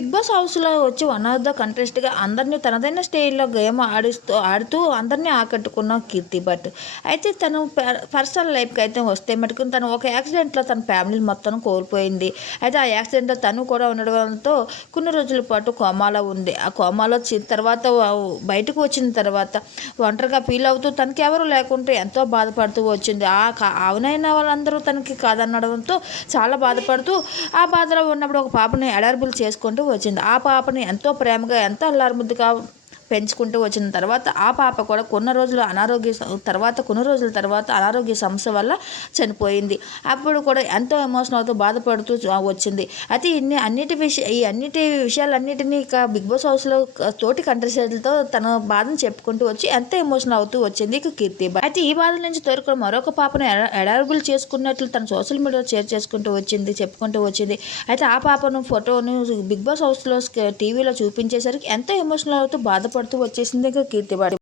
Big boss హౌస్లో వచ్చి one of the కంటెస్ట్గా అందరినీ తనదైన స్టైల్లో గేమ్ ఆడిస్తూ ఆడుతూ అందరినీ ఆకట్టుకున్న కీర్తి భట్. అయితే తను పర్సనల్ లైఫ్కి అయితే వస్తే మటుకు తను ఒక యాక్సిడెంట్లో తన ఫ్యామిలీ మొత్తం కోల్పోయింది. అయితే ఆ యాక్సిడెంట్లో తను కూడా ఉండడంతో కొన్ని రోజుల పాటు కోమాలో ఉంది. ఆ కోమాలో చి- తర్వాత బయటకు వచ్చిన తర్వాత ఒంటరిగా ఫీల్ అవుతూ తనకి ఎవరు లేకుంటే ఎంతో బాధపడుతూ వచ్చింది. ఆ కా- అవునైన వాళ్ళందరూ తనకి కాదనడంతో చాలా బాధపడుతూ ఆ బాధలో ఉన్నప్పుడు ఒక పాపని అడార్బుల్ చేసుకుంటూ వచ్చింది. ఆ పాపని ఎంతో ప్రేమగా ఎంతో అల్లారుముద్దుగా పెంచుకుంటూ వచ్చిన తర్వాత ఆ పాప కూడా కొన్ని రోజులు అనారోగ్య తర్వాత కొన్ని రోజుల తర్వాత అనారోగ్య సమస్య వల్ల చనిపోయింది. అప్పుడు కూడా ఎంతో ఎమోషన్ అవుతూ బాధపడుతూ వచ్చింది. అయితే ఇన్ని అన్నిటి విషయ ఈ అన్నిటి విషయాలన్నిటినీ ఇక బిగ్ బాస్ హౌస్లో తోటి కంటెస్టెంట్లతో తన బాధను చెప్పుకుంటూ వచ్చి ఎంతో ఎమోషన్ అవుతూ వచ్చింది ఇక కీర్తి అయితే ఈ బాధ నుంచి తోరుకొని మరొక పాపను ఎడారబుల్ చేసుకున్నట్లు తన సోషల్ మీడియాలో షేర్ చేసుకుంటూ వచ్చింది చెప్పుకుంటూ వచ్చింది. అయితే ఆ పాపను ఫోటోను బిగ్ బాస్ హౌస్లో టీవీలో చూపించేసరికి ఎంతో ఎమోషనల్ అవుతూ బాధపడుతూ వచ్చేసింది ఇక కీర్తి బాడి